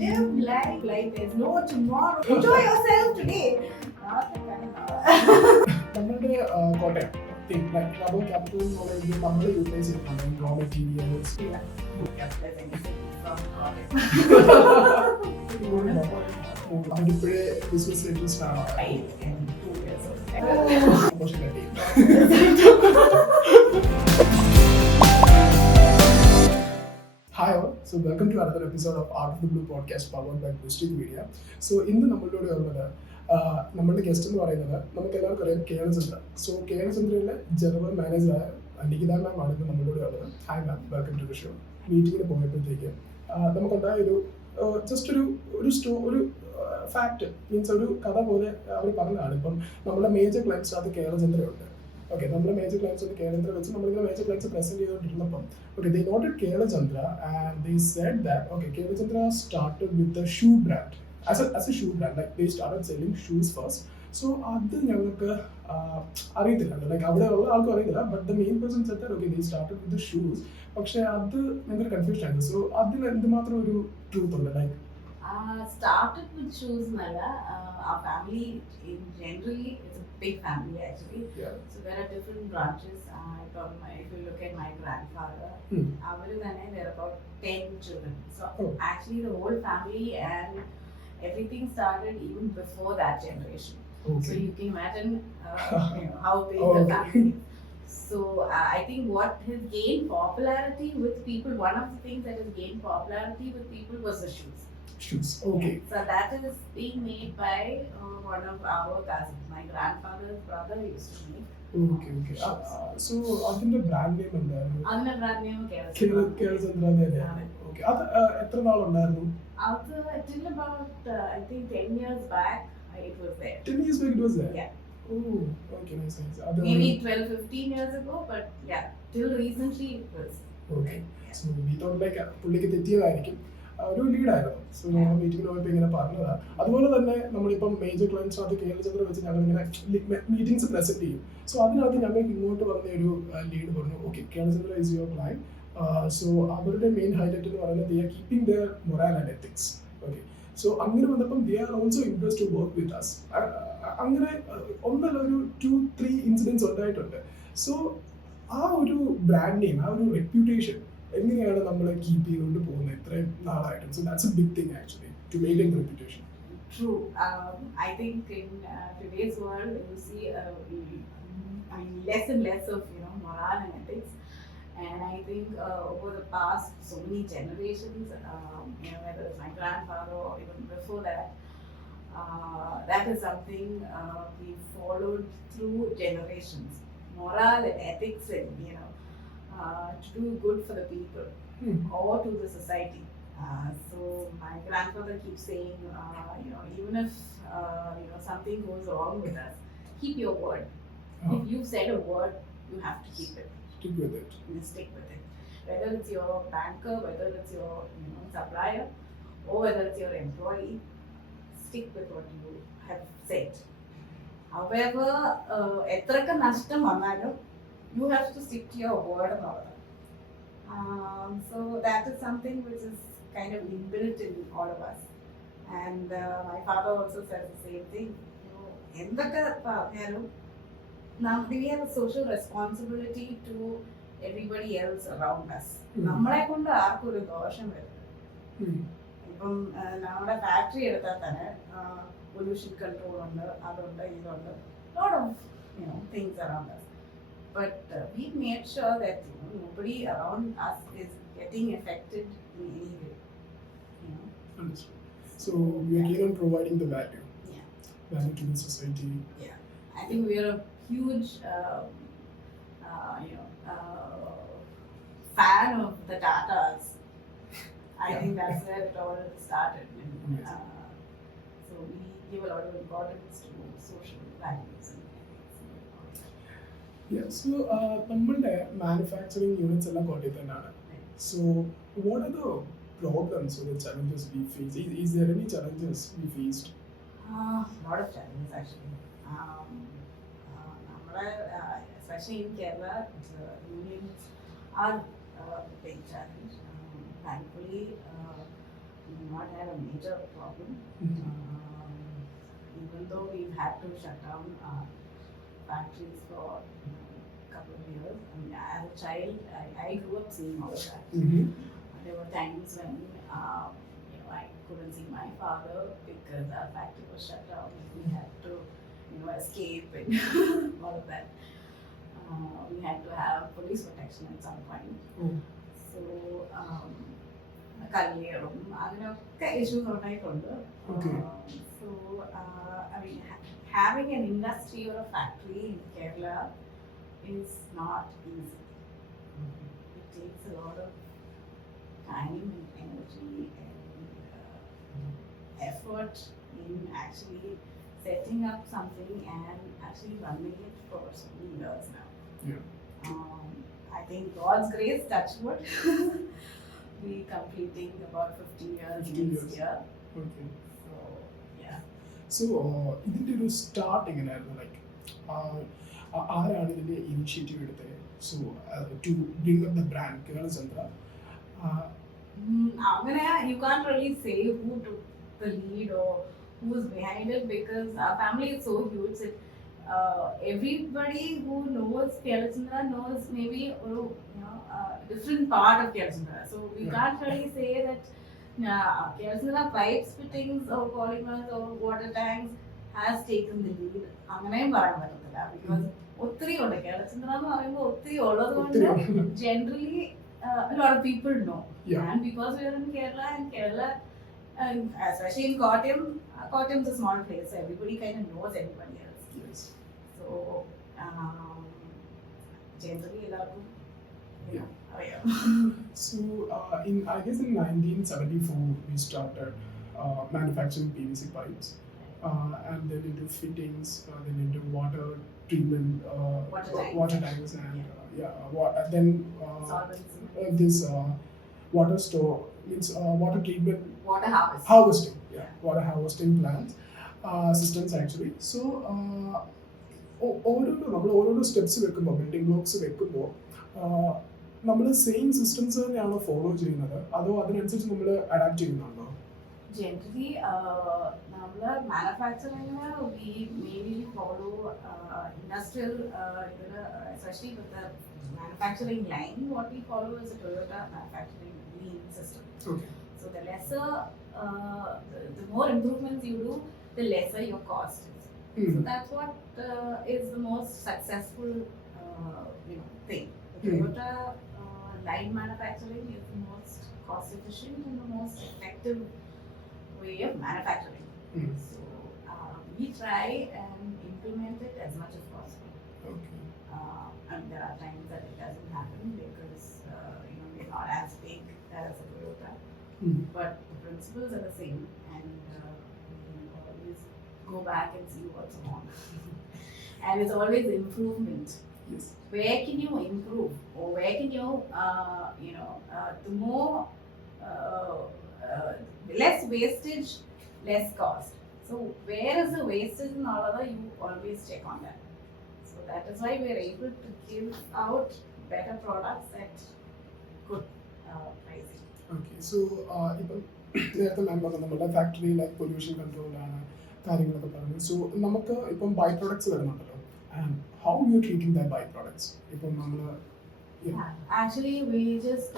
Live life like there's no tomorrow. Enjoy yourself today. Not that kind of. നമ്മളുടെ Kottayam like rubber capital എന്നുള്ളത് നമ്മൾ utilise ചെയ്യുന്നുണ്ട് raw materials. അതിപ്പോഴേ business interest ആണോ? Hi all, so welcome to another episode of Art of the Blue podcast powered by Boosting Media. So ഇന്ന് നമ്മളുടെ ഉള്ളത് നമ്മളുടെ guest എന്ന് പറയുന്നത് നമുക്ക് എല്ലാവർക്കും അറിയാം കേളചന്ദ്ര. സോ കേളചന്ദ്രയിലെ ജനറൽ മാനേജറായ നികിത മാം ആണ് ഇന്ന് നമ്മളുടെ ഉള്ളത്. Hi ma'am, welcome to the show. മീറ്റിങ്ങിന് പോയപ്പോഴത്തേക്ക് നമുക്കുണ്ടായ ഒരു ഫാക്ട് മീൻസ് ഒരു കഥ പോലെ അവർ പറഞ്ഞതാണ്. ഇപ്പം നമ്മുടെ മേജർ ക്ലയൻസ് അത് കേളചന്ദ്രയുണ്ട്. ഓക്കെ, നമ്മുടെ മേജർ ക്ലയൻസ് ഒന്ന് കേരളത്തിൽ വെച്ച് നമ്മളിങ്ങനെ മേജർ ക്ലയൻസ് പ്രസന്റ് ചെയ്തുകൊണ്ടിരുന്നപ്പം they noted Kelachandra and they said that Kelachandra started with a shoe brand as a shoe brand, like they started selling shoes first. So അത് ഞങ്ങൾക്ക് അറിയത്തില്ല, ലൈക്ക് അവിടെ ഉള്ള ആൾക്കും അറിയില്ല. But the main person said that they started with the shoes. പക്ഷെ അത് ഞങ്ങൾക്ക് കൺഫ്യൂഷൻ ആയിരുന്നു. സോ അതിൽ എന്തുമാത്രം ഒരു ട്രൂത്ത് ഉണ്ട്? Like started with shoes nalla. Our family in generally it's a big family actually. Yeah. So there are different branches. If you look at my grandfather, there are about 10 children. So actually the whole family and everything started even before that generation. Okay. So you can imagine how big the family is. So I think what has gained popularity with people, one of the things that has gained popularity with people was the shoes. Okay. So that is being made by one of our cousins. My grandfather's brother used to make. Okay. So അതിന്റെ brand name എന്തായിരുന്നു? അതിന്റെ brand name Kelachandra. Okay, അത് എത്ര നാളുണ്ടായിരുന്നു? അത് till about I think 10 years back it was there. 10 years back it was there? Yeah. Oh, okay, nice. Maybe 12-15 years ago, but yeah, till recently it was. Okay. So we thought like പുള്ളിക്ക് തെറ്റിയതായിരിക്കും, ഒരു ലീഡായിരുന്നു. So ഞങ്ങൾ മീറ്റിംഗിൽ പോയപ്പോൾ ഇങ്ങനെ പറഞ്ഞതാണ്. അതുപോലെ തന്നെ നമ്മളിപ്പം മേജർ ക്ലയൻസ് അത് കേരളചന്ദ്ര വെച്ച് ഞങ്ങളിങ്ങനെ മീറ്റിംഗ്സ് പ്രസന്റ് ചെയ്യും. സോ അതിനകത്ത് ഞങ്ങൾക്ക് ഇങ്ങോട്ട് വന്ന ഒരു ലീഡ് പറഞ്ഞു, okay Kelachandra is your client. So അവരുടെ മെയിൻ ഹൈലൈറ്റ് എന്ന് പറയുന്നത് they are keeping their moral and ethics. Okay, so അങ്ങനെ വന്നപ്പം they are also interest to work with us. അങ്ങനെ ഒന്നല്ല, ഒരു 2-3 ഇൻസിഡൻസ് ഉണ്ടായിട്ടുണ്ട്. സോ ആ ഒരു ബ്രാൻഡ് നെയിം, ആ ഒരു റെപ്യൂട്ടേഷൻ എങ്ങനെയാണ് നമ്മൾ കീപ്പ് ചെയ്തുകൊണ്ട് പോകുന്നത് ഇത്രയും നാളായിട്ട്? So that's a big thing actually to maintain reputation. True. I think in today's world you see less and less of moral and ethics, and I think over the past so many generations, whether it's my grandfather or even before that, that is something we followed through generations. Moral and ethics, and to do good for the people or to the society. So my grandfather keeps saying, even if something goes wrong with us, keep your word. If you've said a word, you have to keep it. Stick with it. Stick with it. Whether it's your banker, whether it's your supplier, or whether it's your employee, stick with what you have said. However, etraka nashtam vannalum, you have to stick to your word and all that. So that is something which is kind of inbuilt in all of us. And my father also says the same thing. We have a social responsibility to everybody else around us. നമ്മളെ കൊണ്ട് ആർക്കും ഒരു ദോഷം വരും. ഇപ്പം നമ്മുടെ factory എടുത്താൽ തന്നെ പൊല്യൂഷൻ കൺട്രോൾ ഉണ്ട്, അതുണ്ട്, ഇതുണ്ട്, lot of things around us. But we made sure that nobody around us is getting affected in any way. Understood. So we are keen on providing the value. Yeah. Value to the society. Yeah. I think we are a huge fan of the Tatas. I think that's where it all started. So we give a lot of importance to social values. Yeah, so നമ്മളുടെ manufacturing units എല്ലാം കോട്ടയത്ത് തന്നെയാണ്. So what are the problems or the challenges we face? Is there any challenges we faced? Lot of challenges actually. Especially in Kerala, the unions are a big challenge. Thankfully, do not have a major problem. Even though we've had to shut down factories for a couple of years. I mean, as a child, I grew up seeing all of that. There were times when I couldn't see my father because our factory was shut down. We had to escape and all of that. We had to have police protection at some point. So കല്ലേറും അങ്ങനെയൊക്കെ issues ഉണ്ടായിട്ടുണ്ട്. So I mean, having an industry or a factory in Kerala is not easy. It takes a lot of time and energy and effort in actually setting up something and actually running it for so many years now. I think God's grace, touch wood, we completing about 50 years next year. So yeah. So ഇതിന്റെ ഒരു start എങ്ങനെയായിരുന്നു? Like ആരാണ് ഇതിന്റെ initiative എടുത്തത്? So to bring up the brand Kelachandra. You can't really say who took the lead or who's behind it because our family is so huge that everybody who knows Kelachandra knows maybe different part of Kelachandra. So we can't really say that Kelachandra pipes fittings or polymers or water tanks has taken the lead. അങ്ങനെയും പറയാൻ പറ്റത്തില്ല because ഒത്തിരി ഉണ്ട്. Kelachandra എന്ന് പറയുമ്പോൾ ഒത്തിരി ഉള്ളത് കൊണ്ട് generally a lot of people know. And because we are in Kerala and Kerala, especially in Kottayam, Kottayam is a small place, so everybody kind of knows everybody else. So generally a lot of So in I guess in 1974 we started manufacturing PVC pipes, and then into fittings, then into water treatment, water tanks, and then this water store means water treatment, harvesting, water harvesting plants, systems actually. So ഓരോരോ steps വെക്കുമ്പോൾ, building blocks വെക്കുമ്പോൾ നമ്മൾ same systems തന്നെയാണോ follow ചെയ്യുന്നത് അതോ അതിനനുസരിച്ച് നമ്മൾ adapt ചെയ്യുന്നുണ്ടോ? Generally, our manufacturing we mainly follow industrial, especially with the manufacturing line. What we follow is a Toyota manufacturing lean system. So the lesser, the more improvements you do, the lesser your cost is. So that's what is the most successful, thing. The Toyota line manufacturing is the most cost efficient and the most effective way of manufacturing. So we try and implement it as much as possible. And there are times that it doesn't happen because we're not as big as a Toyota, but the principles are the same, and we can always go back and see what's wrong. And it's always improvement. Where can you improve, or where can you, the more less wastage, less cost. So where is the wastage and all other, you always check on that. So that is why we are able to give out better products at good pricing. So ഇപ്പം നേരത്തെ മാം പറഞ്ഞു നമ്മുടെ factory like pollution കൺട്രോളാണ് കാര്യങ്ങളൊക്കെ പറഞ്ഞു. So നമുക്ക് ഇപ്പം byproducts വരുന്നുണ്ടല്ലോ, and how you treating that byproducts? ഇപ്പം നമ്മൾ actually we just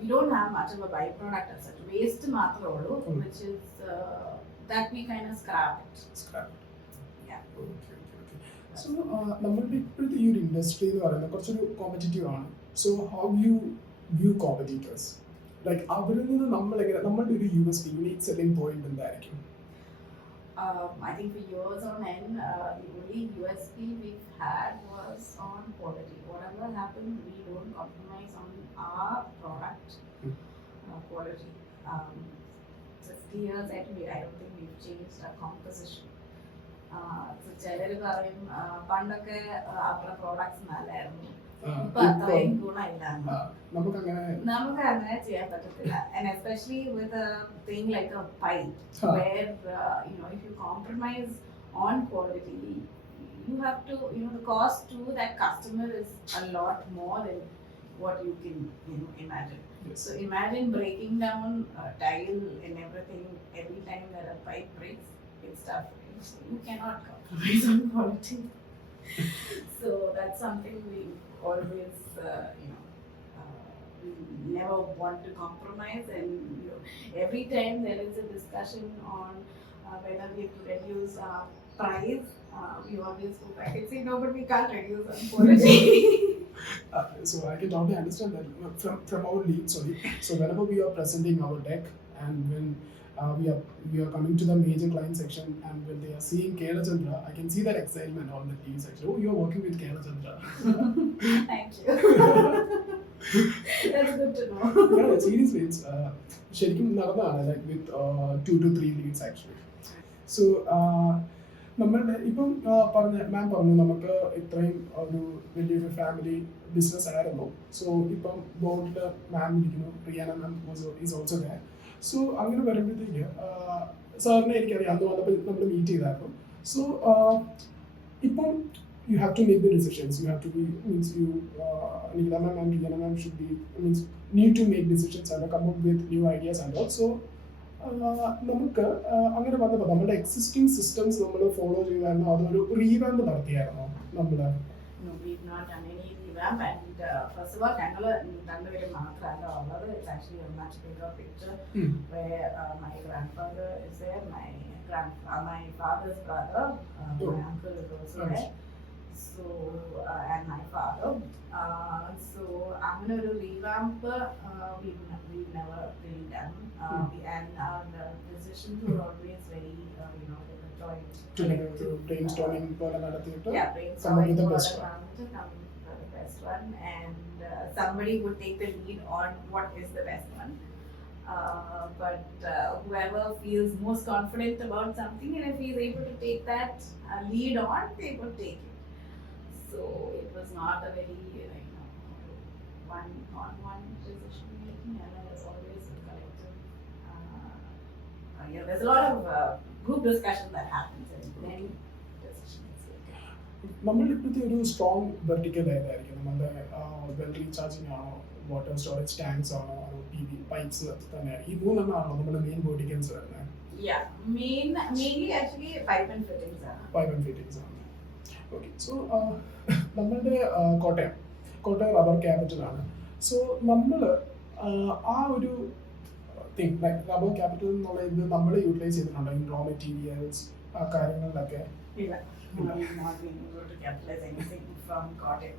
we don't have much of a byproduct as such. Waste മാത്രമേ ഉള്ളൂ, which is that we kind of scrap it. So നമ്മളുടെ ഇപ്പോഴത്തെ ഈ ഒരു industry എന്ന് പറയുന്നത് കുറച്ചൊരു കോമ്പറ്റീറ്റീവ് ആണ്. So how U view competitors? Like അവരിൽ നിന്ന് നമ്മളുടെ ഒരു USP, യൂണിക് സെല്ലിംഗ് പോയിന്റ് എന്തായിരിക്കും? I think for years on end, the only USP we've had was on quality. Whatever happened, we don't compromise on our product quality. 50 years anyway, I don't think we've changed our composition. So ചിലർ പറയും പണ്ടൊക്കെ അവരുടെ products നല്ലായിരുന്നു, ഇപ്പൊ അത്രയും ഗുണമില്ലായിരുന്നു. നമുക്ക് അങ്ങനെ ചെയ്യാൻ പറ്റത്തില്ല. And especially with a thing like a pipe, where if you compromise on quality, you have to, the cost to that customer is a lot more than what you can imagine. Yes. So imagine breaking down tile and everything every time that a pipe breaks. It's tough. Right? So you cannot compromise on quality. So that's something we always, we never want to compromise. And every time there is a discussion on whether we have to reduce our price, we always go back and say no, but we can't reduce our quality. So I can totally understand that from our lead. Sorry. So whenever we are presenting our deck and when we are coming to the major client section and when they are seeing Kelachandra, I can see that excitement on the lead section. Oh, you are working with Kelachandra. Thank you. That's good to know. Yeah, seriously, it's ശരിക്കും നടന്നതാണ് like with 2 to 3 leads actually. So നമ്മളുടെ ഇപ്പം പറഞ്ഞ മാം പറഞ്ഞു നമുക്ക് ഇത്രയും ഒരു വലിയൊരു ഫാമിലി ബിസിനസ് ആയിരുന്നു. സോ ഇപ്പം ബോർഡിൽ മാം ഇരിക്കുന്നു, റിയാന മാം ഈസ് ഓൾസോ ദയർ. സോ അങ്ങനെ വരുമ്പോഴത്തേക്ക് സാറിനെ എനിക്കറിയാം, അന്ന് വന്നപ്പോൾ നമ്മൾ മീറ്റ് ചെയ്തായിരുന്നു. സോ ഇപ്പം you have to make the decisions. You have to be Neela ma'am and Rihanna ma'am should be need to make decisions and come up with new ideas and also നമുക്ക് അങ്ങനെ വന്നപ്പോൾ നമ്മുടെ existing systems നമ്മൾ follow ചെയ്യുമായിരുന്നു, അതൊരു revamp നടത്തിയായിരുന്നു നമ്മൾ? No, we've not done any revamp, and first of all, രണ്ടുപേരും മാത്രമല്ല ഉള്ളത്. It's actually a much bigger picture where my grandfather is there, my father's brother, my uncle is also there. So and my father. So അങ്ങനെ ഒരു revamp we've never really done. And our decisions were always very brainstorming പോലെ നടത്തിയിട്ട് brainstorming the best one, and somebody would take the lead on what is the best one. But whoever feels most confident about something, and if he is able to take that lead on, they would take it. So it was not a very one-on-one decision making, and it was always a collective. There's a lot of group discussion that happens, and then decisions taken. നമ്മളുടെ ഇപ്പോഴത്തെ ഒരു strong vertical ഏതായിരിക്കും? നമ്മുടെ well recharging ആണോ, water storage tanks ആണോ, അതോ PV pipes തന്നെയാണ്? ഈ മൂന്നെണ്ണമാണോ നമ്മുടെ മെയിൻ വെർട്ടിക്കൽസ് വരുന്നത്? Yeah, mainly actually pipe and fittings ആണ്. ഓക്കെ. സോ നമ്മളുടെ കോട്ടയം റബ്ബർ ക്യാപിറ്റൽ ആണ്. സോ നമ്മൾ ആ ഒരു തിങ് ലൈക്ക് റബ്ബർ ക്യാപിറ്റൽ എന്നുള്ള ഇത് നമ്മൾ യൂട്ടിലൈസ് ചെയ്തിട്ടുണ്ടോ ഇൻ റോ മെറ്റീരിയൽസ് ആ കാര്യങ്ങളിലൊക്കെ? ഇല്ല, we've not been able to capitalize anything from Kottayam.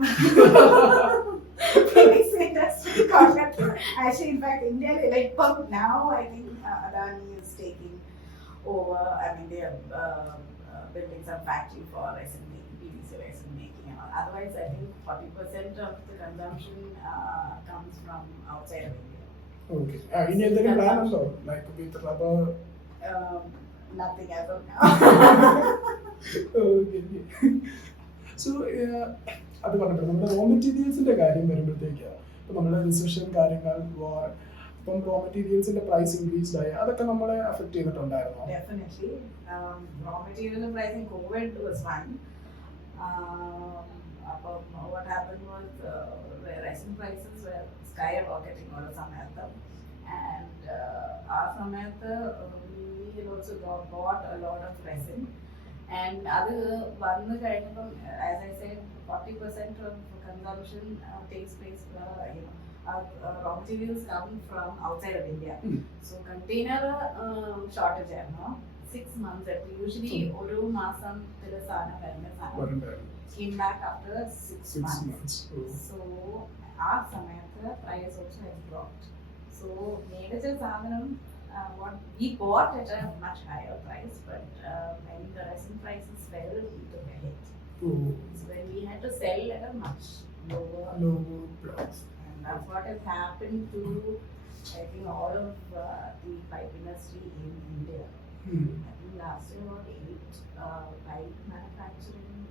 Industry Kottayam. Actually, in fact, India, like now, I think Adani is taking over. I mean, they are building some factory for resin making, PVC resin making, and all. Otherwise, I think 40% of the consumption comes from outside of India. Okay. ഇനി എന്തെങ്കിലും plan ഉണ്ടോ like with rubber? Nothing as of now. Okay. So അത് പറഞ്ഞിട്ട് നമ്മുടെ raw മെറ്റീരിയൽസിന്റെ കാര്യം വരുമ്പോഴത്തേക്ക് ഇപ്പം നമ്മുടെ റിസഷൻ കാര്യങ്ങൾ, വാർ, ഇപ്പം റോ മെറ്റീരിയൽസിന്റെ പ്രൈസ് ഇൻക്രീസ്ഡ് ആയി, അതൊക്കെ നമ്മളെ affect ചെയ്തിട്ടുണ്ടായിരുന്നോ? Definitely. Raw material pricing, COVID was one. What happened was the resin prices were skyrocketing all of Samayatha, and our Samayatha we had also bought a lot of resin, and അത് വന്നു കഴിഞ്ഞപ്പം, as I said, 40% of consumption takes place, raw materials come from outside of India. So container shortage ആയിരുന്നു 6 months. Usually ഒരു മാസത്തിലെ സാധനം വരുന്ന സാധനം came back after 6 months. So ആ സമയത്ത് price also has dropped. So മേടിച്ച സാധനം what we bought at a much higher price, but when the resin prices fell, we took a hit. So when we had to sell at a much lower price, and that's what has happened to, I think, all of the pipe industry in India. I think last year about 8 pipe manufacturing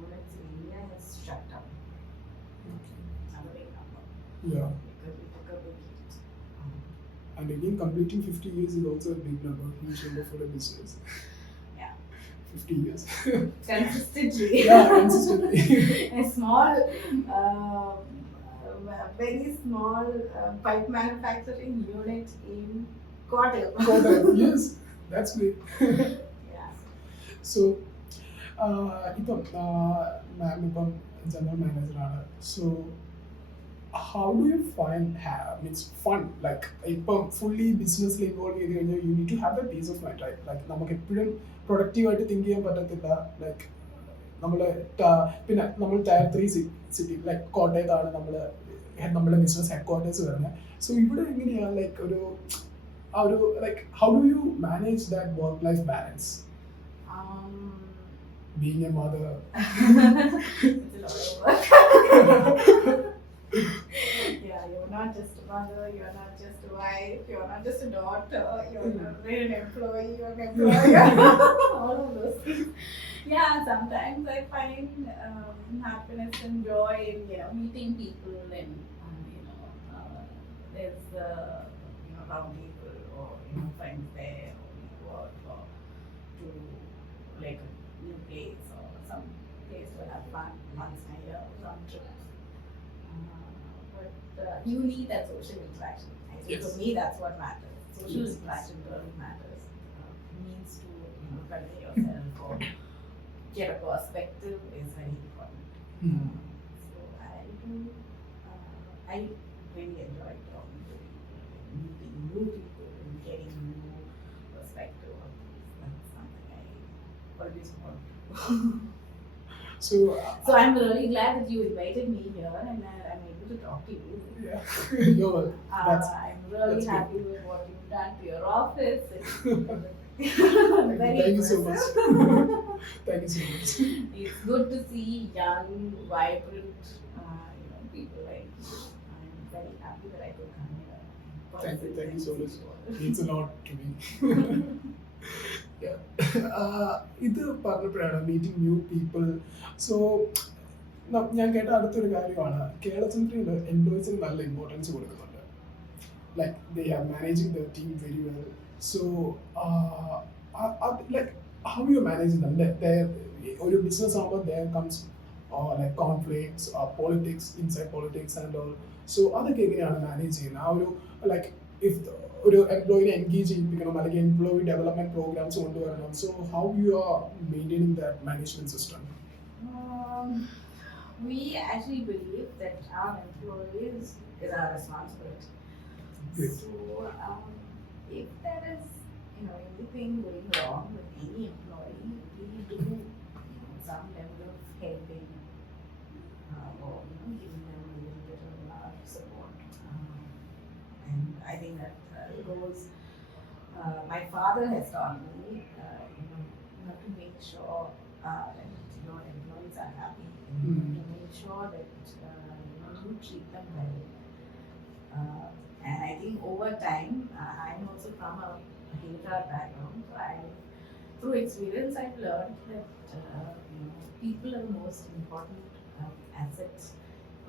units in India has shut down. Another big number. Yeah. Because we took a big hit. And again, completing 50 years is also a big number, huge number for a business. Yeah. 50 years. Consistently. Yeah, consistently. A small a very small pipe manufacturing unit in Kottayam. Yes, that's great. Yeah. So, ഇപ്പം മാം ഇപ്പം general മാനേജറാണ്. So how do you find means fun like ഇപ്പം fully businessly involved ചെയ്ത് കഴിഞ്ഞാൽ you need to have that peace of mind, right? Like നമുക്ക് എപ്പോഴും productive ആയിട്ട് think ചെയ്യാൻ പറ്റത്തില്ല. ലൈക്ക് നമ്മൾ പിന്നെ നമ്മൾ ടയർ 3 സിറ്റി ലൈക്ക് കോട്ടയത്താണ് നമ്മുടെ ബിസിനസ് ഹെഡ് ക്വാർട്ടേഴ്സ് വരുന്നത്. സോ ഇവിടെ എങ്ങനെയാണ് ലൈക്ക് ഒരു like how do you manage that work life balance being a mother? It's a lot of work. Yeah, you're not just a mother, you're not just a wife, you're not just a daughter, you're an employee, you're an employer, all of those things. Yeah, sometimes I find happiness and joy in meeting people and there's round table or friends there or we go out to like a new place or some place to have fun once in a year or some trips. But you need that social interaction. I think Yes. for me that's what matters. Social Yes. interaction really matters. It means to convey yourself or get a perspective is very important. So I do. I really enjoy talking to people, and meeting new people, and getting new perspective of things. That's something I always want to do. So So I'm really glad that you invited me here and I'm able to talk to you. yeah, you're welcome. That's I'm really that's happy with what you've done to your office. It's Thank very you. Thank you so much. impressive. Thank you so much. It's good to see young, vibrant people like you. I'm very happy that I could come here. Thank you so much. Means a lot to me. Yeah. ഇത് പറഞ്ഞപ്പോഴാണ് meeting new people. So ഞാൻ കേട്ട അടുത്തൊരു കാര്യമാണ് കേളചന്ദ്രയിൽ എംപ്ലോയീസിന് നല്ല importance കൊടുക്കുന്നുണ്ട്. Like they are managing the team very well. So like how you managing dum? ഒരു business ആകുമ്പോൾ there comes like conflicts, politics, inside politics and all. So അതൊക്കെ എങ്ങനെയാണ് മാനേജ് ചെയ്യുന്നത്? ആ ഒരു ലൈക്ക് ഇഫ് ഒരു എംപ്ലോയിനെ എൻഗേജ് ചെയ്യിപ്പിക്കണം അല്ലെങ്കിൽ എംപ്ലോയി ഡെവലപ്മെന്റ് പ്രോഗ്രാംസ് കൊണ്ടുവരണം. So how you are maintaining that management system? We actually believe that our employees is our responsibility. Great. So if there is anything going wrong with any employee, we do some level of helping or giving them a little bit of support. And I think that goes. My father has taught me, to make sure that your employees are happy, to make sure that you treat them well. And I think over time, I'm also from a HR background, so through experience, I've learned that people are the most important assets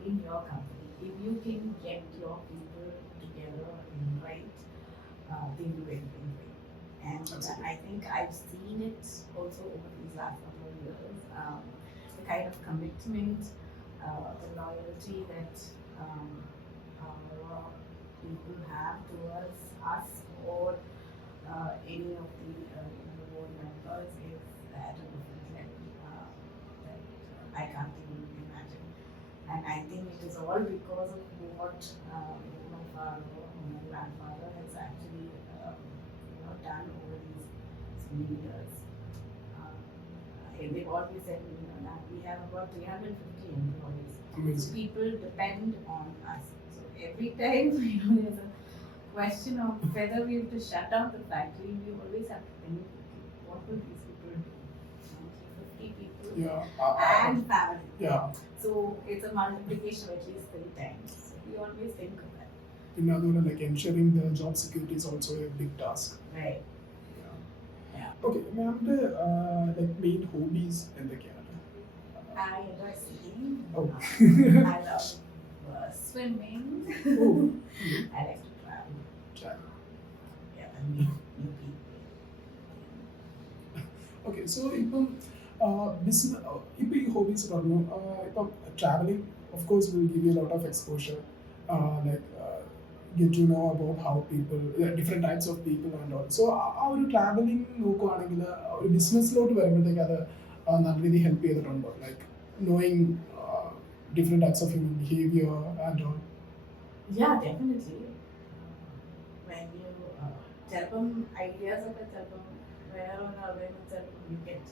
in your company. If you can get your people together and right, they do everything right. And I think I've seen it also over these last couple of years. The kind of commitment, the loyalty that our people have towards us or any of the board members is at a different level that I can't even imagine. And I think it is all because of what my father or my grandfather has actually done over these so many years. They've always said that we have about 350 employees. Amazing. People depend on us. So every time there's a question of whether we have to shut down the factory, we always have to think, what will these people do? 50 people and family. Yeah. So it's a multiplication of at least 3 times. So we always think of that. പിന്നെ അതുപോലെ like ensuring the job security is also a big task. Right. Okay, മാമിന്റെ like main hobbies എന്തൊക്കെയാണ്? I enjoy singing. Oh. I love swimming. Oh. I like to travel. Yeah, and meet new people. Okay, so ഇപ്പം business ഇപ്പം ഈ hobbies പറഞ്ഞു ഇപ്പം travelling of course will give you lot of exposure. like get to know about how people, different types of people and all. So ആ ഒരു travelling നോക്കുവാണെങ്കിൽ ഒരു ബിസിനസ്സിലോട്ട് വരുമ്പോഴത്തേക്ക് അത് നല്ല രീതിയിൽ ഹെൽപ്പ് ചെയ്തിട്ടുണ്ടോ, like knowing different types of human behavior and all. Yeah, definitely. When you ചിലപ്പം ഐഡിയാസ് ഒക്കെ ചിലപ്പം വേറെ ഒരാളുടെ ചിലപ്പം you get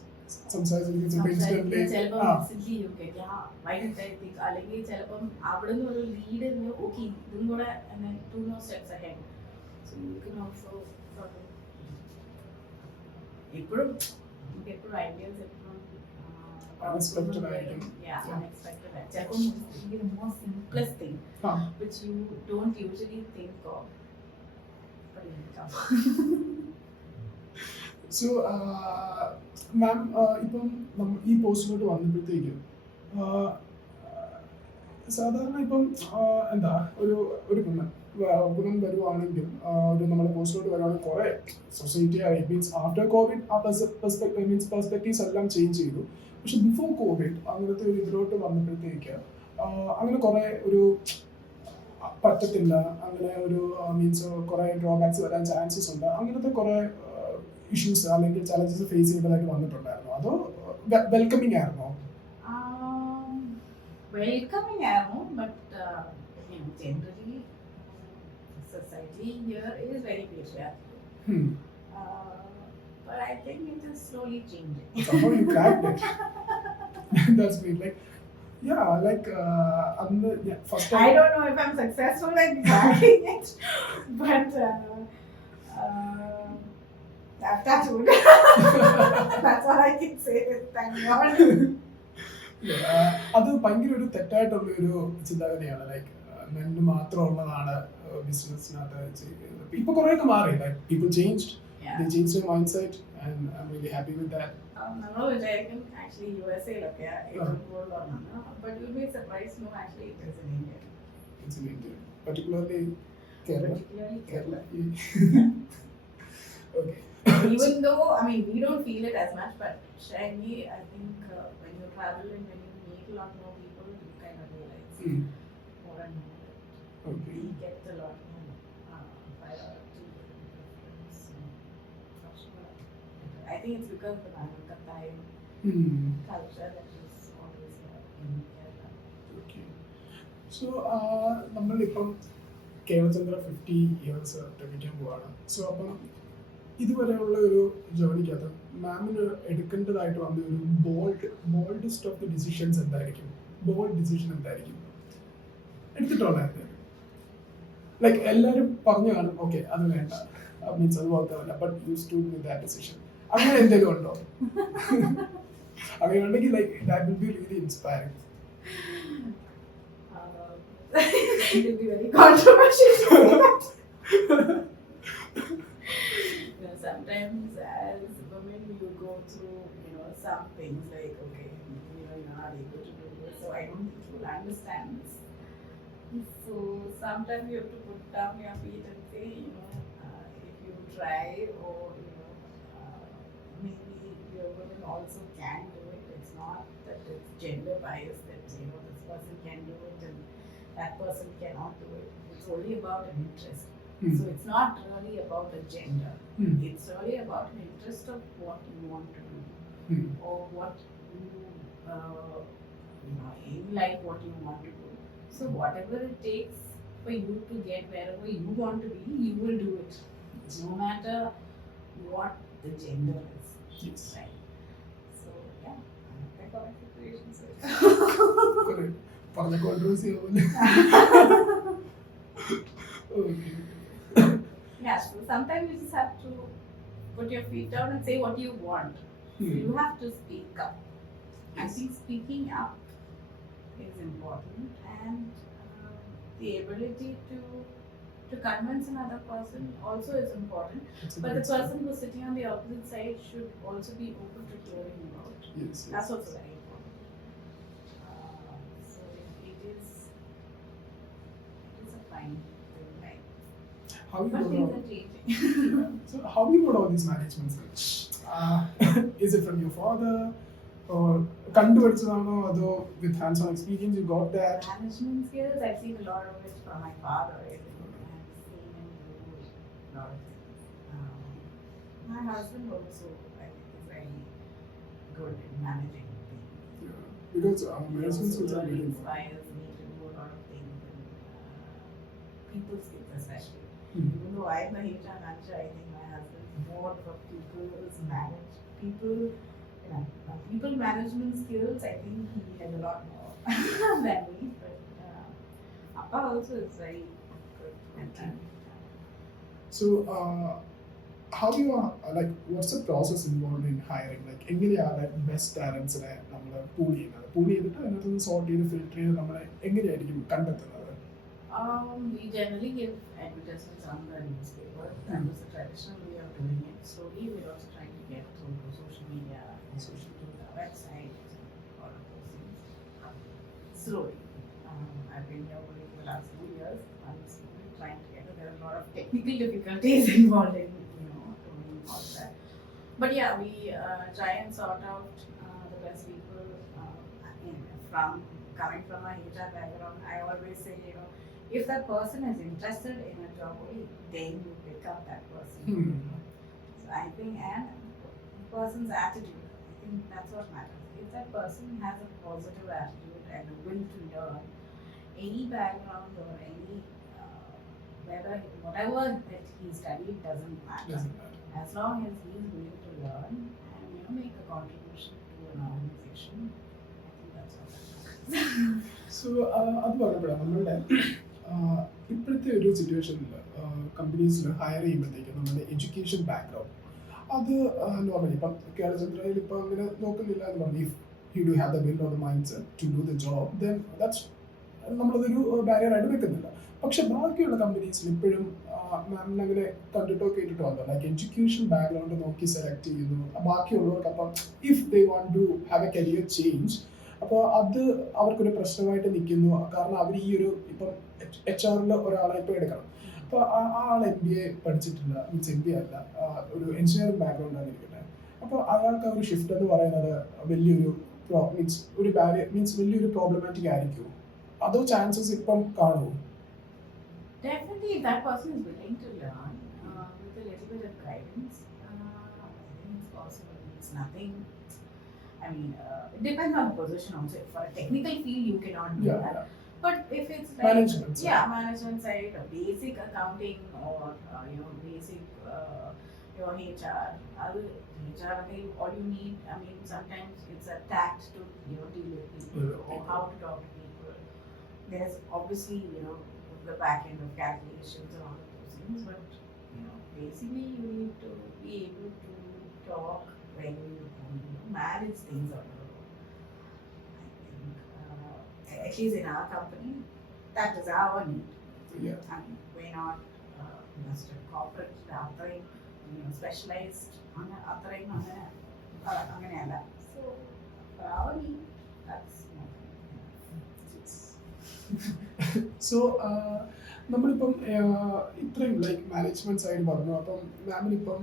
സംസാരിച്ചിരിക്കും ചിലപ്പോൾ ഇൻസ്റ്റന്റ്ലി ചിലപ്പം instantly you get yeah why did I think അല്ലെങ്കിൽ ചിലപ്പം അവിടെ നിന്ന് ഒരു ലീഡ് ഓക്കെ ഇതും കൂടെ and then 2 more steps ahead, so you can also sort of എപ്പോഴും നമുക്ക് എപ്പോഴും ഐഡിയാസ് എപ്പോഴും unexpected ആയിരിക്കും. yeah unexpected ചിലപ്പം the most simplest thing which you don't usually think of. So മാം ഇപ്പം ഈ പോസ്റ്റിലോട്ട് വന്നപ്പോഴത്തേക്കും സാധാരണ ഇപ്പം എന്താ ഒരു ഗുണം വരുവാണെങ്കിൽ ഒരു നമ്മുടെ പോസ്റ്റിലോട്ട് വരുവാണെങ്കിൽ കുറേ സൊസൈറ്റി മീൻസ് ആഫ്റ്റർ കോവിഡ് ആ പെർസ്പെക്റ്റീവ്സ് എല്ലാം ചേഞ്ച് ചെയ്തു. പക്ഷെ ബിഫോർ കോവിഡ് അങ്ങനത്തെ ഒരു ഇതിലോട്ട് വന്നപ്പോഴത്തേക്ക് അങ്ങനെ കുറേ ഒരു പറ്റത്തില്ല, അങ്ങനെ ഒരു മീൻസ് കുറേ ഡ്രോബാക്സ് വരാൻ ചാൻസസ് ഉണ്ട്, അങ്ങനത്തെ കുറേ ഇഷ്യൂസ് അല്ലെങ്കിൽ ചലഞ്ചസ് ഫേസ് ചെയ്തതായിട്ട് വന്നിട്ടുണ്ടായിരുന്നോ, അതോ വെൽക്കമിങ് ആയിരുന്നോ? വെൽക്കമിങ് ആയിരുന്നു, but generally society here is very patriarchal. But I think it is slowly changing. Somehow you cracked it. That's great. Like, yeah, like first time. I don't know if I'm successful in cracking it, but I've tattooed. That's all I can say. Thank God. അത് ഭയങ്കര ഒരു തെറ്റായിട്ടുള്ള ഒരു ചിന്താഗതിയാണ്. Like മെന്ന് മാത്രമുള്ളതാണ് ബിസിനസ്സിനകത്ത്. ഇപ്പൊ കുറെയൊക്കെ മാറി, like people changed, they changed their mindset and I'm really happy with that. നമ്മൾ വിചാരിക്കും actually USA ലൊക്കെ ഏറ്റവും കൂടുതലാണ്, but you'll be surprised, no, actually it is in India. It's in India, particularly Kerala. Okay. Even though, I mean, we don't feel it as much, but Shaggy, I think when you travel and when you meet a lot more people, you kind of realize more and more that we get a lot more priority. I think it's because of the Nagatai culture that is always there in Kerala. Okay. So, നമ്മളിപ്പം Kelachandra 50 years തികയ്ക്കാൻ പോവാണ്. So അപ്പം ഇതുവരെയുള്ള ഒരു ജേർണിക്കകത്ത് മാമിന് എടുക്കേണ്ടതായിട്ട് വന്ന ഒരു ബോൾഡസ്റ്റ് of the decisions എന്തായിരിക്കും? Bold decision എന്തായിരിക്കും എടുത്തിട്ടുള്ളത്? ലൈക്ക് എല്ലാവരും പറഞ്ഞു കാണും ഓക്കെ അത് വേണ്ട, മീൻസ് അത് വർക്കാവില്ല, but you stood with that decision. അങ്ങനെ എന്തെങ്കിലും ഉണ്ടോ? അങ്ങനെ ഉണ്ടെങ്കിൽ like that will be really inspiring. It will be very controversial. Sometimes as women you go through some things like okay you're not able to do this, so I don't think you'll understand this. So sometimes you have to put down your feet and say if you try, or maybe your women also can do it. It's not that it's gender bias that this person can do it and that person cannot do it. It's only about an interest. So it's not really about a gender. It's really about an interest of what you want to do, or what you in life, what you want to do. So whatever it takes for you to get wherever you want to be, you will do it, no matter what the gender is. Yes. Right. So yeah, I got my situation. Correct. For the controversy. Okay. Yeah, so sometimes you just have to put your feet down and say what you want. So you have to speak up. I think speaking up is important, and the ability to convince another person also is important. But the person who's sitting on the opposite side should also be open to hearing about. Yes. That's also very important. So it is a fine thing, right? How you But got things all, are changing. so how you got all these management skills? Is it from your father? or കണ്ടുപഠിച്ചതാണോ അതോ with hands on experience you got that? Management skills, I've seen a lot of it from my father. I think I've seen him do a lot of things. My husband also, I think, is very good in managing things. Yeah. Because He management also skills are really very important. inspires me to do a lot of things, and people skills especially. Mm. Even though I'm a HR manager, I think my husband's more of a people's manage people. You know, people management skills. I think he has a lot more than me. But Appa also is very good at that. So, how do you like? What's the process involved in hiring? Like, എങ്ങനെയാണ് best ടാലൻസിനെ നമ്മൾ pool ചെയ്യുന്നത്? Pool ചെയ്തിട്ട് അതിനകത്ത് sort ചെയ്ത് filter ചെയ്ത് നമ്മളെ എങ്ങനെയായിരിക്കും കണ്ടെത്തുന്നത്? We generally give advertisements on the newspaper. That was the traditional way of doing it. Slowly, we're also trying to get through social media, social media, website, all of those things. Slowly. I've been here only for the last 2 years. I'm slowly trying to get it. There are a lot of technical difficulties involved in, doing all that. But yeah, we try and sort out the best people from coming from a HR background. I always say, if that person is interested in a job, then you pick up that person. So I think, and the person's attitude, I think that's what matters. If that person has a positive attitude and a will to learn, any background or any whatever that he studied doesn't matter. As long as he is willing to learn and make a contribution to an organization, I think that's what matters. So അത് പറഞ്ഞപ്പോഴാണ് നമ്മളുടെ ഇപ്പോഴത്തെ ഒരു സിറ്റുവേഷനിൽ കമ്പനീസിൽ higher ചെയ്യുമ്പോഴത്തേക്കും നമ്മുടെ education background അത് normally ഇപ്പം കേരളചന്ദ്രയിൽ ഇപ്പം അങ്ങനെ നോക്കുന്നില്ല എന്ന് പറഞ്ഞു. If you do have the will or the mind set to do the job then that's നമ്മളതൊരു ബാരിയർ ആയിട്ട് വെക്കുന്നില്ല. പക്ഷെ ബാക്കിയുള്ള കമ്പനീസിൽ ഇപ്പോഴും മാമിന് അങ്ങനെ കണ്ടിട്ടോ കേട്ടിട്ടോ ഉണ്ടോ ലൈക്ക് എഡ്യൂക്കേഷൻ ബാക്ക്ഗ്രൗണ്ട് നോക്കി സെലക്ട് ചെയ്യുന്നു ബാക്കിയുള്ളവർക്ക്. അപ്പം if they want to have a career change, അപ്പോൾ അത് അവർക്കൊരു പ്രശ്നമായിട്ട് നിൽക്കുന്നു. കാരണം അവർ ഈ ഒരു ഇപ്പം HR ഒരാളെ ഇപ്പോൾ എടുക്കണം. അപ്പോൾ ആ ആൾ MBA പഠിച്ചിട്ടില്ല, മീൻസ് MBA അല്ല, ഒരു എഞ്ചിനീയറിംഗ് ബാക്ക്ഗ്രൗണ്ട് ആണ് ഇരിക്കുന്നത്. അപ്പോൾ അയാൾക്ക് ആ ഒരു ഷിഫ്റ്റ് എന്ന് പറയുന്നത് വലിയൊരു വലിയൊരു പ്രോബ്ലമാറ്റിക് ആയിരിക്കുമോ അതോ ചാൻസസ് ഇപ്പം കാണുമോ? Definitely, if that person is willing to learn with a little bit of guidance, I think it's possible. It's nothing. I mean, it depends on the position also. For a technical field, you cannot do that. Yeah. But if it's like management side, management side, basic accounting or basic your HR, all you need. I mean, sometimes it's a tact to deal with people or how to talk to people. There's obviously the back end of calculations and all of those things, but basically you need to be able to talk when you manage things on your own. I think at least in our company, that is our need. Yeah. I mean, we're not just a corporate offering, specialized offering അങ്ങനെയല്ല. So for our need, that's so നമ്മളിപ്പം ഇത്രയും like management side പറഞ്ഞു. അപ്പം മാമിനിപ്പം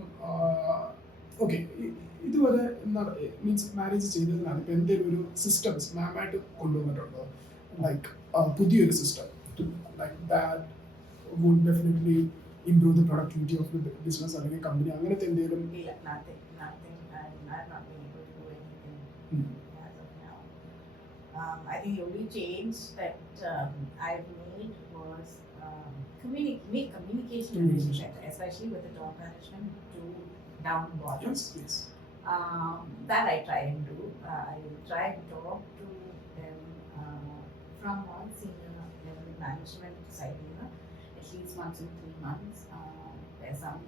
okay ഇതുവരെ means manage ചെയ്തതിനാണ് ഇപ്പം എന്തെങ്കിലും ഒരു സിസ്റ്റംസ് മാമായിട്ട് കൊണ്ടുവന്നിട്ടുണ്ടോ? ലൈക്ക് പുതിയൊരു system like that would definitely improve the productivity of the business അല്ലെങ്കിൽ കമ്പനി അങ്ങനത്തെ എന്തെങ്കിലും? I think the only change that I've made was make communication better, especially with the top management to down bottom. Yes. That I try and do. I try and talk to them from one senior level management side, at least once in 3 months. There's some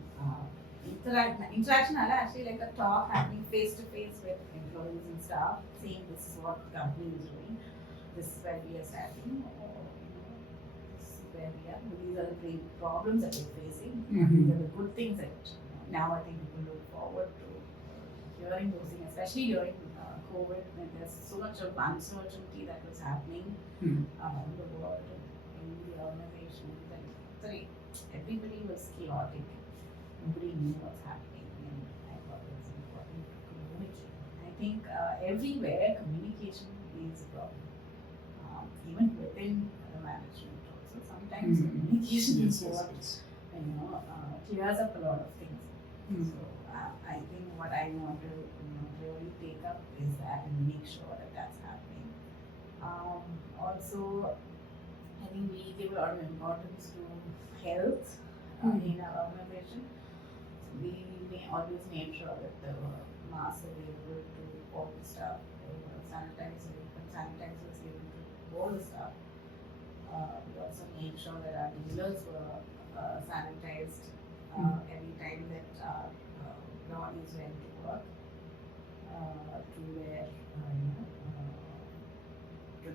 interaction, actually like a talk happening face to face with employees and staff, saying this is what the company is doing, this is where we are standing, or this is where we are. These are the great problems that we're facing. These are the good things that now I think people look forward to hearing those things, especially during COVID, when there's so much of uncertainty that was happening around the world in the organization, that everybody was chaotic. Nobody knew what's happening, and I thought it was important to communicate. I think everywhere communication is a problem. Even within the management also, sometimes communication is what clears up a lot of things. So I think what I want to really take up is that and make sure that that's happening. Also, I think we give a lot of importance to health in our organization. So we always make sure that the masks are available to all the staff, sanitizers given to all the staff. We also make sure that our dealers were sanitized every time that our lorries went to work to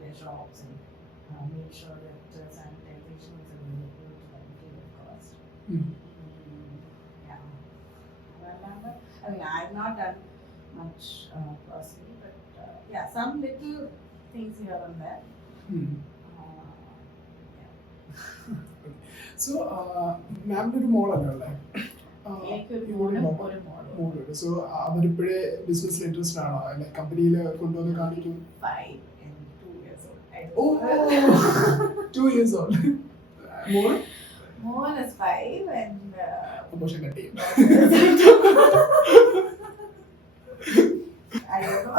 their shops, and made sure that sanitization was available to them free of cost. Yeah. I mean, I've not done much personally, but yeah, some little things here and there. So, മാമിന്റെ ഒരു മോളല്ലേ മോളുണ്ട്. So അവരിപ്പോഴേ ബിസിനസ്സിൽ interest ആണോ? അല്ലെ കമ്പനിയിൽ കൊണ്ടുവന്ന് കാണിക്കും? 5 and 2 years old. Oh, 2 years old. More is 5 and promotion cut ചെയ്യും. I don't know.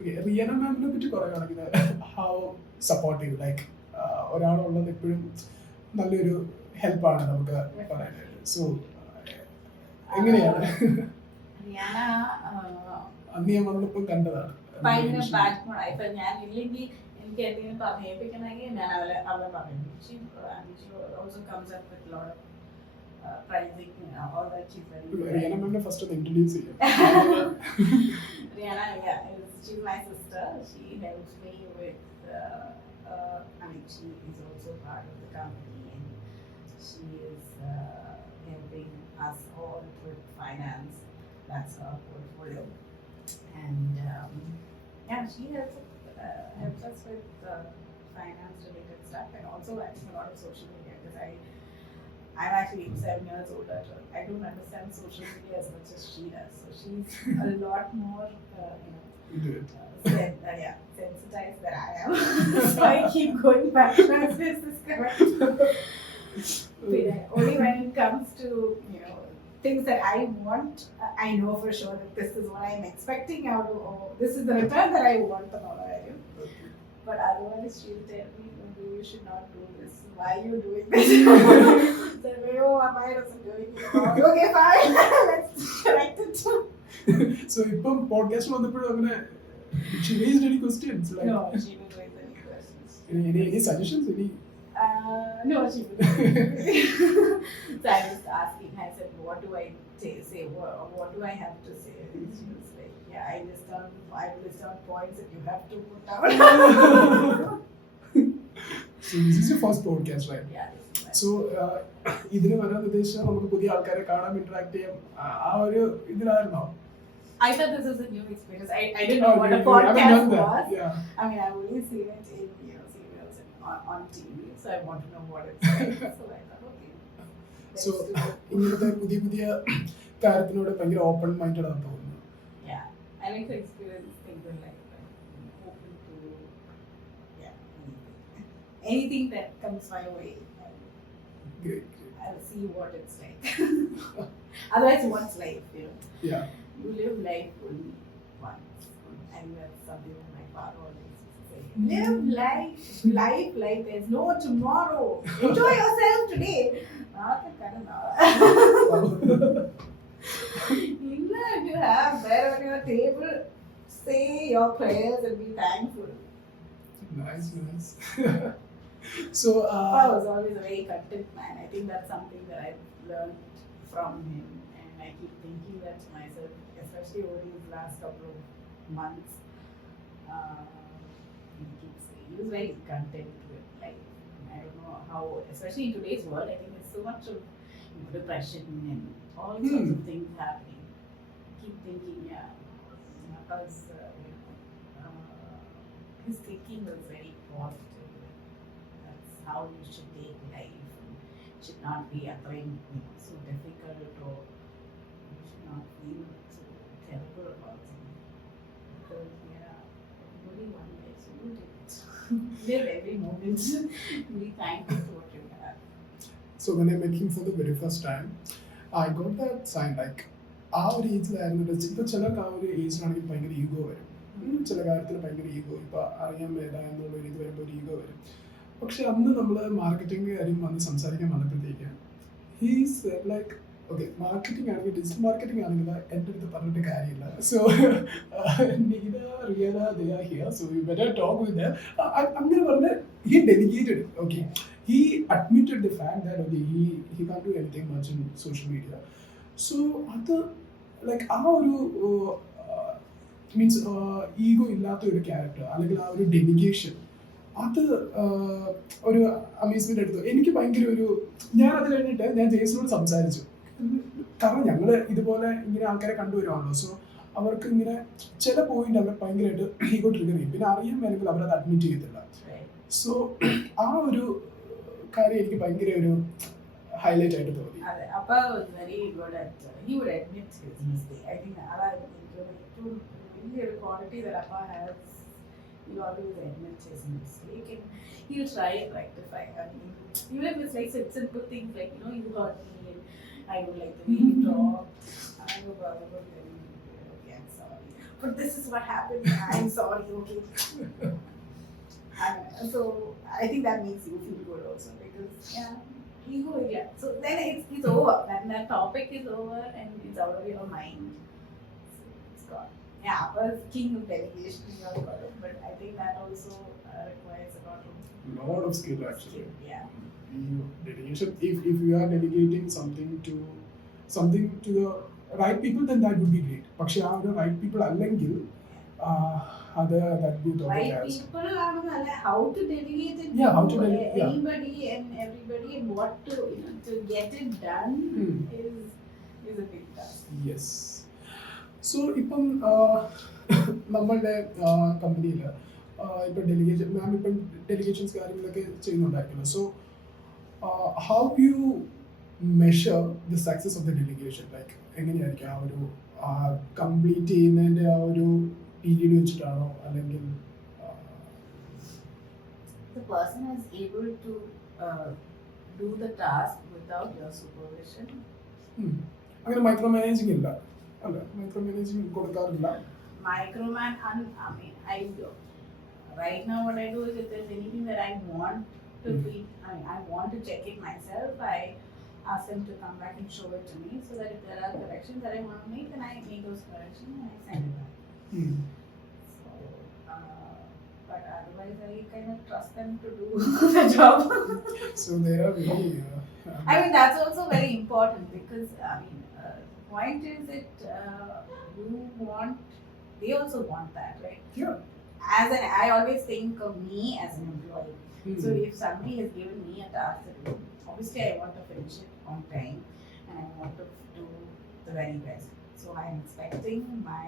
Okay, Riyana മാമിനെ പറ്റി പറയുകയാണെങ്കിൽ ഹൗ സപ്പോർട്ടീവ്, ലൈക്ക് ഒരാളുള്ളത് എപ്പോഴും നല്ലൊരു ഹെൽപ്പാണ് നമുക്ക് പറയാനായിട്ട്. സോ എങ്ങനെയാണ്? അന്ന് ഞാൻ വന്നപ്പോൾ കണ്ടതാണ്. ഭയങ്കര ബാക്ക്ബോണായി. ഇപ്പൊ ഞാൻ ഇല്ലെങ്കിൽ എനിക്ക് എന്തെങ്കിലും പറഞ്ഞേൽപ്പിക്കണമെങ്കിൽ ഞാൻ അവളെ പറയും. She also comes up with a lot of pricing, all that she's very good. Rihanna മാമിനെ ഫസ്റ്റ് ഒന്ന് ഇൻട്രൊഡ്യൂസ് ചെയ്യാം. Rihanna, yeah, she's my sister. She helps me with, she is also part of the company, and she is helping us all with finance. That's her portfolio. And yeah, she helps us with finance related stuff, and also I think a lot of social media, because I'm actually 7 years older. I don't understand social media as much as she does. So she's a lot more, sensitized than I am. So I keep going back to my business correct. Only when it comes to things that I want, I know for sure that this is what I'm expecting out of, or this is the return that I want from all of you. But otherwise, she'll tell me, you should not do this. Why are you doing this? Then, Amaya doesn't doing it wrong. Okay, fine. Let's correct it. So, ഇപ്പം podcast വന്നപ്പോഴും അങ്ങനെ she raised any questions? Like, no, she didn't raise any questions. Any suggestions? No, she didn't. So I was asking, I said, what do I say? What do I have to say? And she was like, yeah, I list down points that you have to put down. So this is your first podcast, right? Yeah. So ഇതിന് വരാൻ ഉദ്ദേശിച്ചാൽ നമുക്ക് പുതിയ ആൾക്കാരെ കാണാൻ, interact ചെയ്യാം, ആ ഒരു ഇതിലായിരുന്നോ? I thought this was a new experience. I didn't know what a podcast was. Yeah. I mean, I've only seen it in serials and on TV, so I want to know what it's like. So I thought, okay. So ഇങ്ങനത്തെ പുതിയ കാര്യത്തിനോട് ഭയങ്കര open minded ആണെന്ന് തോന്നുന്നു. Yeah, I like to experience things in life. Open to anything that comes my way. Great. I'll see what it's like. Otherwise, what's life? Yeah. You live life only once. And that's something that my father always used to say. Live life like there's no tomorrow. Enjoy yourself today. If you have bread on your table, say your prayers and be thankful. Nice. So Papa was always a very content man. I think that's something that I've learned from him, and I keep thinking that to myself, especially over these last couple of months. He was very content with life. I don't know how, especially in today's world, I think there's so much of depression and all sorts of things happening. I keep thinking, because his thinking was very positive. That's how you should take life. It should not be so difficult, or you not feel so terrible about something. Because only one day, so you do it. Live every moment. Be thankful for what you have. So when I met him for the very first time, I got that sign like ആ ഒരു ഏജിലായിരുന്നു ഇപ്പൊ ചിലർക്ക് ആ ഒരു ഏജിലാണെങ്കിൽ ഭയങ്കര ego വരും. ചില കാര്യത്തിൽ ഭയങ്കര ഈഗോ, ഇപ്പൊ അറിയാൻ മേല എന്നുള്ള ഒരു ഇത് വരുമ്പോൾ ഒരു ഈഗോ വരും. പക്ഷെ അന്ന് നമ്മൾ മാർക്കറ്റിംഗ് കാര്യം വന്ന് സംസാരിക്കാൻ വന്നപ്പോഴത്തേക്ക് ഹീസ് ലൈക്ക് ഓക്കെ, മാർക്കറ്റിംഗ് ആണെങ്കിൽ ഡിജിറ്റൽ മാർക്കറ്റിംഗ് ആണെങ്കിൽ എൻ്റെ അടുത്ത് പറഞ്ഞിട്ട് കാര്യമില്ല. So Neena Riyala they are here, so you better talk with them. അങ്ങനെ പറഞ്ഞ് he delegated. Okay, he admitted the fact that okay, he can't do anything much in social media. So other like ആ ഒരു means ego ഇല്ലാത്ത ഒരു character അല്ലെങ്കിൽ ആ ഒരു delegation, അത് ഒരു അമേസ്മെന്റ് എടുത്തു. എനിക്ക് ഭയങ്കര ഒരു, ഞാൻ അത് കഴിഞ്ഞിട്ട് ഞാൻ ജെയ്സിനോട് സംസാരിച്ചു. കാരണം ഞങ്ങൾ ഇതുപോലെ ഇങ്ങനെ ആൾക്കാരെ കണ്ടുവരുവാണല്ലോ. സോ അവർക്ക് ഇങ്ങനെ ചില പോയിന്റ് അവർ ഭയങ്കരമായിട്ട് ഈഗോ ട്രിഗർ ചെയ്യും. പിന്നെ അറിയാൻ വേണമെങ്കിൽ അവരത് അഡ്മിറ്റ് ചെയ്യത്തില്ല. സോ ആ ഒരു കാര്യം എനിക്ക് ഭയങ്കര ഒരു ഹൈലൈറ്റ് ആയിട്ട് തോന്നി. Appa was very good at, he would admit his mistake. I think ഏറ്റവും വലിയൊരു quality that Appa has, he always admits his mistake and he'll try and rectify. I mean, even if it's like simple things like, you got me and I don't like the way you talk. I go, okay, I'm sorry. But this is what happened. I'm sorry, okay. So I think that makes you feel good also because ego, so then it's over. That topic is over and it's out of your mind. So it's gone. Appa is king of delegation, but I think that also requires a lot of skill actually. Yeah. Delegation. If you are delegating something to the right people, then that would be great. പക്ഷേ ആ ഒരു right people അല്ലെങ്കിൽ that would right people are how to delegate it to anybody and everybody and what to get it done is a big task. Yes. So ഇപ്പം നമ്മളുടെ കമ്പനിയിൽ ഇപ്പം delegation മാം ഇപ്പം delegations കാര്യങ്ങളൊക്കെ ചെയ്യുന്നുണ്ടായിരിക്കുമല്ലോ. So how you measure the success of the delegation? Like എങ്ങനെയായിരിക്കും ആ ഒരു കംപ്ലീറ്റ് ചെയ്യുന്നതിൻ്റെ ആ ഒരു പീരീഡ് വെച്ചിട്ടാണോ അല്ലെങ്കിൽ the person is able to do the task without your supervision? അങ്ങനെ മൈക്രോ മാനേജിങ് ഇല്ല അല്ല, മൈക്രോ മാനേജിങ് കൊടുക്കാറില്ല. I do. Right now what I do is if there's anything that I want to be, I want to check it myself, I ask them to come back and show it to me so that if there are corrections that I want to make, then I make those corrections and I send it back. So, but otherwise I kind of trust them to do the job. So they are really I mean that's also very important because the point is that they also want that, right? Yeah. I always think of me as an employee. So if somebody has given me a task to do, obviously I want to finish it on time and I want to do the very best. So I'm expecting my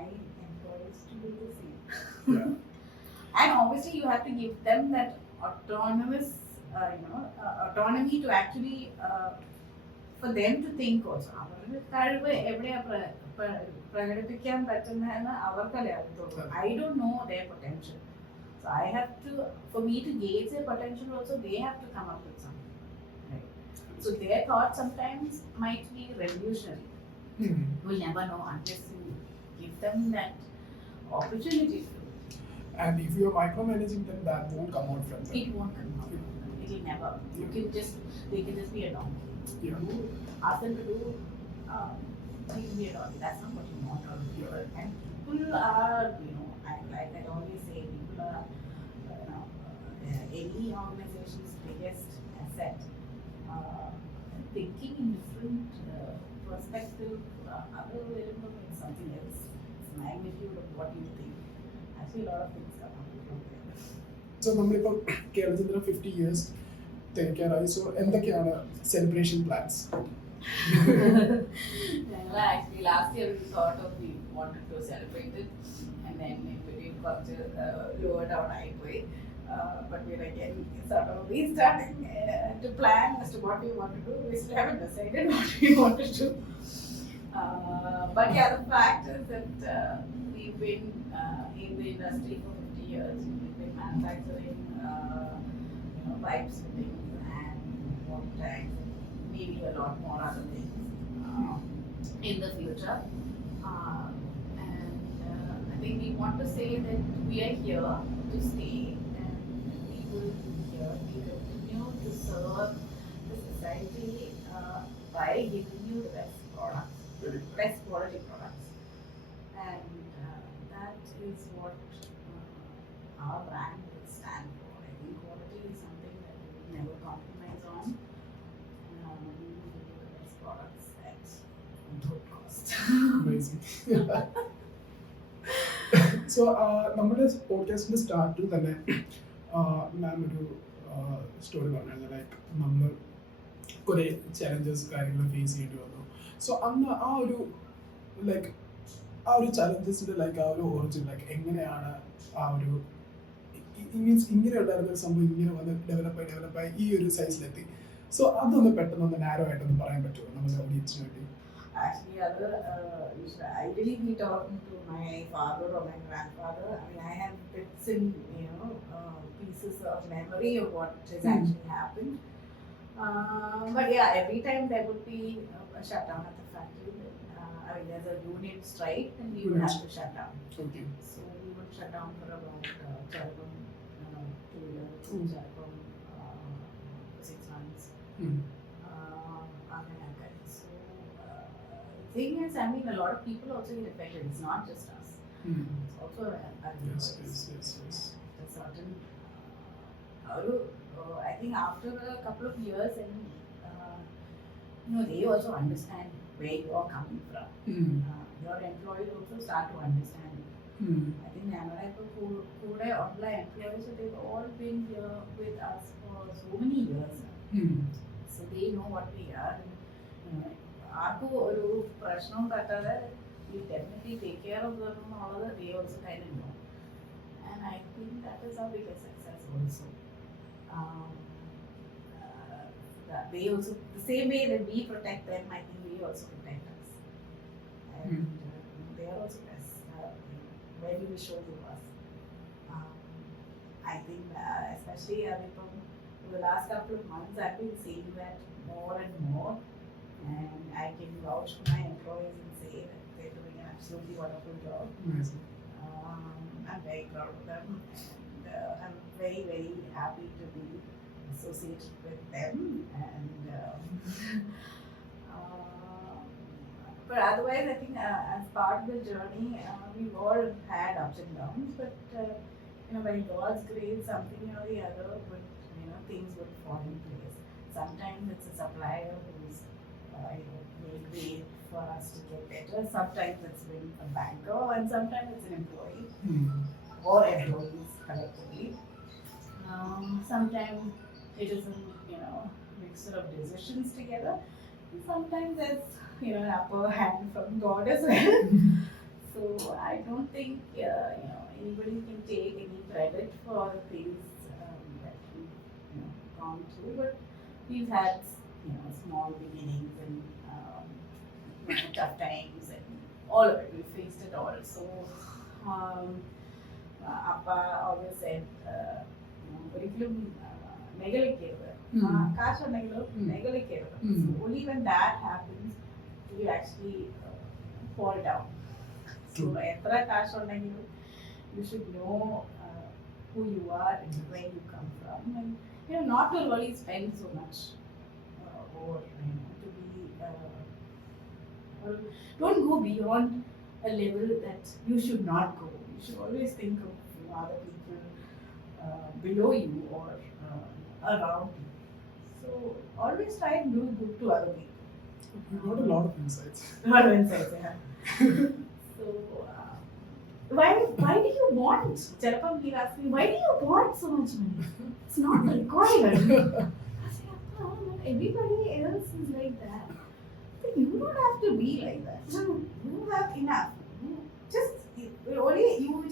employees to do the same. Yeah. And obviously you have to give them that autonomous, autonomy to actually, for them to think also. അവരുടെ കഴിവ് എവിടെയാ പ്രകടിപ്പിക്കാൻ പറ്റുന്നതെന്ന് അവർക്കല്ലേ അറിയത്തുള്ളൂ. I don't know their potential. So I have to, for me to gauge their potential also, they have to come up with something. Right? So their thoughts sometimes might be revolutionary. We'll never know unless you give them that opportunity to. And if you are micromanaging them, that won't come out from them. It won't come out. It will never. They can just be a donkey. Yeah. You ask them to do, they can be a donkey. That's not what you want out of people. And people are, like I always say, people are, any organization's biggest asset. Thinking in different perspective, other variable is something else. It's magnitude of what you think. Actually, a lot of things come out from there. So നമ്മളിപ്പം Keralachandra 50 years തിരക്കാറായി. So എന്തൊക്കെയാണ് celebration plans? Actually, last year we thought we wanted to celebrate it, and then in between lower down highway. But we're again sort of restarting to plan as to what we want to do. We still haven't decided what we want to do. But yeah, the fact is that we've been in the industry for 50 years. We've been manufacturing pipes, fittings, and water tanks, and maybe a lot more other things in the future. And I think we want to say that we are here to stay, and we will be here. We continue to serve the society by giving you the best products, best quality products, and that is what our brand will stand for. I think quality is something that we will never compromise on. We will give you the best products at good cost. Amazing. So നമ്മുടെ പോഡ്കാസ്റ്റിന്റെ സ്റ്റാർട്ടിൽ തന്നെ മാം ഒരു story പറഞ്ഞായിരുന്നു, like നമ്മൾ കുറേ challenges കാര്യങ്ങൾ face ചെയ്യേണ്ടി വന്നു. So അന്ന് ആ ഒരു ലൈക്ക് ആ ഒരു ചലഞ്ചസിന്റെ ലൈക്ക് ആ ഒരു ഓറിജിൻ ലൈക്ക് എങ്ങനെയാണ് ആ ഒരു മീൻസ് ഇങ്ങനെ ഉണ്ടായിരുന്ന ഒരു സംഭവം ഇങ്ങനെ വന്ന് ഡെവലപ്പായി ഈ ഒരു സൈസിലെത്തി. സോ അതൊന്ന് പെട്ടെന്ന് നാരോ ആയിട്ടൊന്ന് പറയാൻ പറ്റുമോ നമ്മുടെ ഓഡിയൻസിന് വേണ്ടി? Actually, you should ideally be talking to my father or my grandfather. I mean, I have bits and pieces of memory of what has actually happened. But yeah, every time there would be a shutdown at the factory. I mean, there's a unit strike, and we would have to shut down. Okay. So we would shut down for about 2 years, Cherpam, 6 months. Thing is, I mean, a lot of people also get affected. It's not just us. It's also Yes. a certain. I think after a couple of years, and they also understand where you are coming from. Your employees also start to understand. I think Nanoraiko Kuda online employees, they've all been here with us for so many years. So they know what we are. ആർക്കും ഒരു പ്രശ്നവും പറ്റാതെ we definitely take care of them and all that. They also kind of know, and I think that is our biggest success also. That they also, the same way that we protect them, I think we also protect us, and they are also best very visual to us. I think especially for the last couple of months, I've been seeing that more and more. And I can vouch for my employees and say that they're doing an absolutely wonderful job. Amazing. I'm very proud of them, and I'm very, very happy to be associated with them. And but otherwise, I think as part of the journey, we've all had ups and downs. But by God's grace, something or the other, would things would fall in place. Sometimes it's a supplier who's made way for us to get better. Sometimes it's been a banker, and sometimes it's an employee or employees collectively. Sometimes it is a mixture of decisions together. And sometimes there's an upper hand from God as well. So I don't think anybody can take any credit for the things that we've gone through, but we've had small beginnings and tough times and all of it. We faced it all. So Appa always said, curriculum only when that happens do you actually fall down. So you should know who you are and where you come from, and not to really spend so much. Or to be don't go beyond a level that you should not go. You should always think of other people below you or around you. So always try and do good to other people. You got a lot of insights. Yeah. So why do you want? Cherpam, he asked me, why do you want so much money? It's not required. Everybody else is like that. But you don't have to be like that. You have enough. You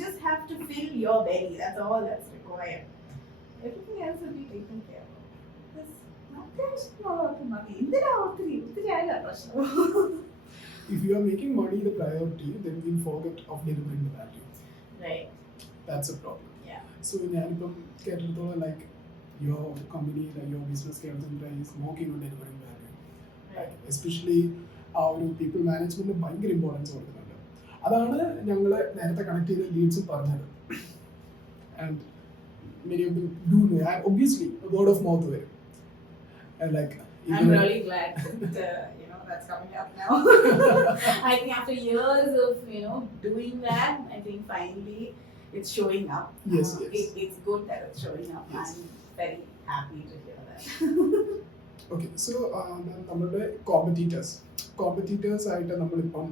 just have to fill your belly. That's all that's required. Everything else will be taken care of. Because nothing is not money. if you are making money the priority, then we'll forget of delivering the value. Right. That's a problem. Yeah. So ഞാനിപ്പം കേട്ടിടത്തോളം like your company, like your business Kelachandra is working on delivering value. Right. Especially ആ ഒരു people മാനേജ്മെന്റിന് ഭയങ്കര importance കൊടുക്കുന്നുണ്ട്. അതാണ് ഞങ്ങൾ നേരത്തെ connect ചെയ്ത ലീഡ്സും പറഞ്ഞത്. And many of them do know, and obviously word of mouth വരും. And like I'm really glad that that's coming up now. I think after years of doing that, I think finally it's showing up. Yes, yes. It's good that it's showing up. Yes. I'm very happy to hear that. Okay, so നമ്മളുടെ competitors ആയിട്ട് നമ്മളിപ്പം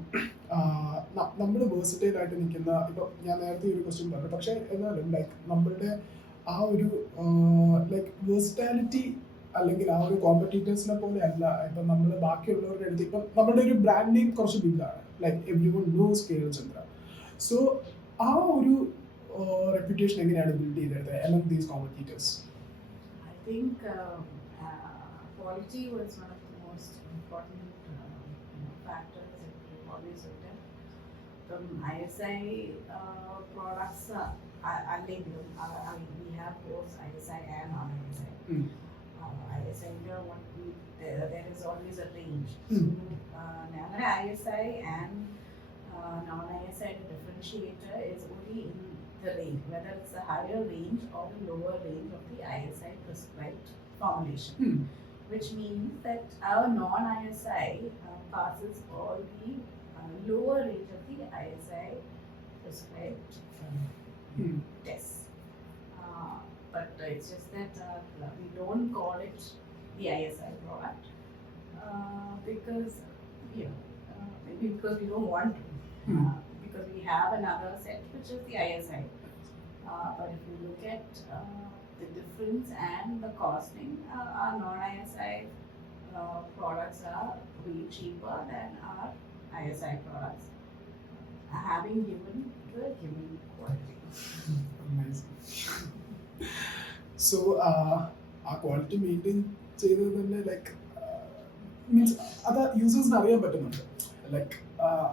നമ്മൾ versatile ആയിട്ട് നിൽക്കുന്ന, ഇപ്പം ഞാൻ നേരത്തെ ഒരു ക്വസ്റ്റ്യൻ പറഞ്ഞു, പക്ഷേ എന്നാലും ലൈക്ക് നമ്മളുടെ ആ ഒരു ലൈക്ക് വേഴ്സറ്റാലിറ്റി അല്ലെങ്കിൽ ആ ഒരു കോമ്പറ്റീറ്റേഴ്സിനെ പോലെ അല്ല ഇപ്പം നമ്മൾ ബാക്കിയുള്ളവരുടെ അടുത്ത്. ഇപ്പം നമ്മളുടെ ഒരു ബ്രാൻഡ് നെയിം കുറച്ച് ബിൽഡാണ്, like everyone knows Kelachandra. So ആ ഒരു റെപ്യൂട്ടേഷൻ എങ്ങനെയാണ് ബിൽഡ് ചെയ്തെടുത്തത് among these competitors? I think quality was one of the most important factors that we've always looked at. From ISI products, we have both ISI and non-ISI. ISI, there is always a range. So, ISI and non-ISI differentiator is only in the range, whether it's the higher range or the lower range of the ISI prescribed formulation. Which means that our non-ISI passes all the lower range of the ISI prescribed tests. But it's just that we don't call it the ISI product because maybe because we don't want to, because we have another set which is the ISI. But if you look at the difference and the costing, our non-ISI products are way cheaper than our ISI products, having given the given quality. Amazing. So ആ quality maintain ചെയ്തത് തന്നെ like means അത് യൂസേഴ്സിന് അറിയാൻ പറ്റുന്നുണ്ട്. Like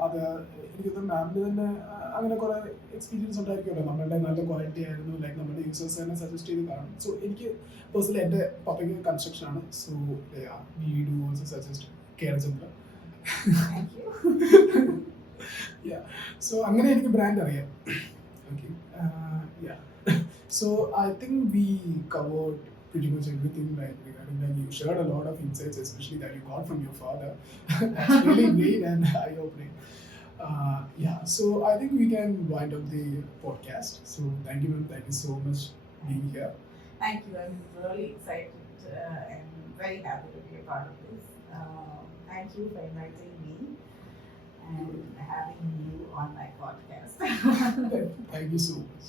അത് എനിക്ക് മാമിന് തന്നെ അങ്ങനെ കുറെ എക്സ്പീരിയൻസ് ഉണ്ടായിരിക്കുമല്ലോ, നമ്മളുടെ നല്ല ക്വാളിറ്റി ആയിരുന്നു, ലൈക്ക് നമ്മുടെ യൂസേഴ്സ് തന്നെ സജസ്റ്റ് ചെയ്ത് കാണും. സോ എനിക്ക് പേഴ്സണലി എൻ്റെ പപ്പയ്ക്ക് കൺസ്ട്രക്ഷൻ ആണ്, so we do also suggest Kelachandra. So അങ്ങനെ എനിക്ക് ബ്രാൻഡ് അറിയാം. Okay, so I think we covered pretty much everything, like regarding that. You shared a lot of insights, especially that you got from your father. That's really great and eye-opening. So I think we can wind up the podcast. So thank you, ma'am. Thank you so much being here. Thank you. I'm really excited and very happy to be a part of this. Thank you for inviting me and having you on my podcast. Thank you so much.